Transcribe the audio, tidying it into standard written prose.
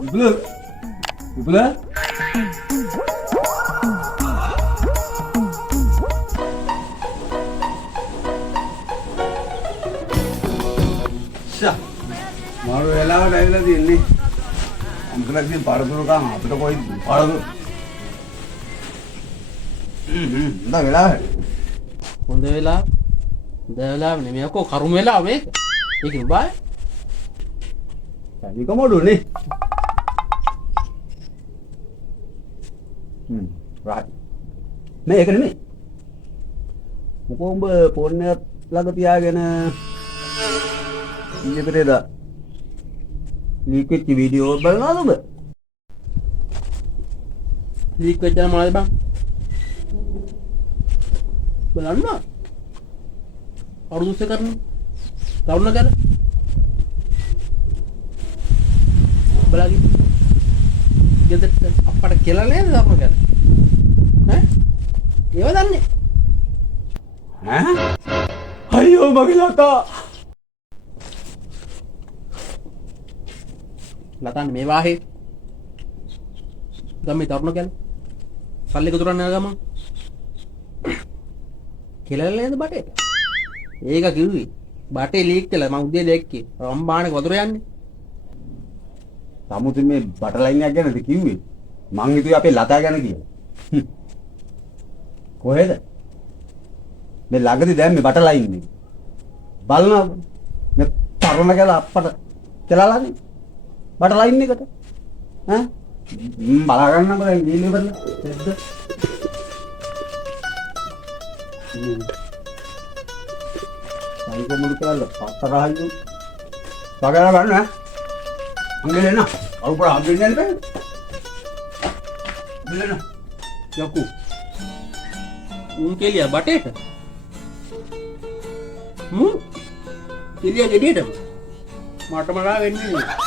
විපුල විපුල ෂා මාරු වෙලාවට ඇවිල්ලා තියන්නේ අම්කලක්ෂේ පරදුරකම් අපිට කොයි පරදුර හොඳ වෙලාව හොඳ වෙලාව නෙමෙයි අකෝ කරුම වෙලාව මේක. ඒක නුඹයි. ඒක මොඩුනේ. right. මේ ඒක නෙමෙයි. මොකෝ උඹ ෆෝන් එක ළඟ තියාගෙන ඊයේ පෙරේදා ලීක් වෙච්ච වීඩියෝ බලනවද උඹ? ලීක් වෙච්ච මොනවද බං? බලන්න. අවුරුදු කරන තවුන ගැන බලගි ගෙදරට අප්පට කියලා නේද තවුන ගැන ඈ ඒව දන්නේ ඈ අයියෝ මගේ ලතා ලතන් මේ වාහේ ගම්මේ තවුන ගැන සල්ලි ගොතුරන්න යන ගමන් කියලා නේද බටේ ඒක කිව්වේ බටේ ලීක් කළා මම උදේ දැක්කේ රම්බාණක වතුර යන්නේ සමුද්‍රේ මේ බට ලයින් එකක් ගැනද කිව්වේ මං හිතුවේ අපේ ලතා ගැන කියලා කොහෙද මේ ළඟදී දැන් මේ බට ලයින් එක බලනවා මේ තරුණ කියලා අප්පට කියලාලානේ බට ලයින් එකට ඈ බලා ගන්නකො දැන් ගිහින් ඉවරලා දෙද්ද Aku mau lupa patah aja. Pakai apa nih? Ambil na. Aku pernah ambil ni kan? Ambil na. යකු උන් කෙලිය බටේට කෙලිය ගෙඩියට මට මරා වෙන්නේ